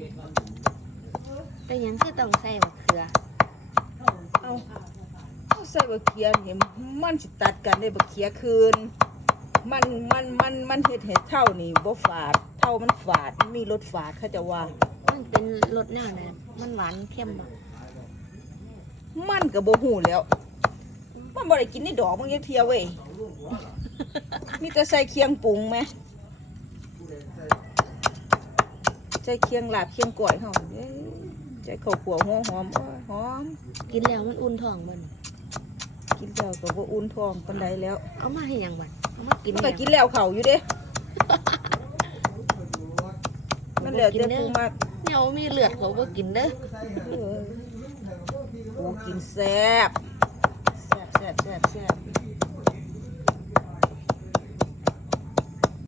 หยังคือต้องใส่บักเขือเอาเอาใส่บะเขียนี่มันสิตัดกันได้บะเขียคืน มันมันมันมันเฮ็ดให้เท่านี่บ่ฝาดเท่ามันฝาดมันมีรสฝาดเขาจะว่า มันเป็นรสแนวไหนมันหวานเค็มบ่มันก็บ่ฮู้แล้ว มันบ่ได้กินในดอกมันยังเทียเว้ยมีแต่ใส่เคียงปรุงไหม ใส่เคียงลาบเคียงก้อยเฮาเอ้ยใส่ข้าวคั่วหัวหอมโอ้ยหอม กินแล้วมันอุ่นท้องบ่นกินแล้วก็บ่อุ่นท้องปานใดแล้วเอามาให้หยังบัดเอามากินมันหก็ยังกินแล้วเขาอยู่เด้มันแล้วแต่ผู้มักเนี่ยเอามีเลือดเขาบ่กินเด้อเออกูกินแซ่บแซ่บแซ่บแซ่บแซ่บ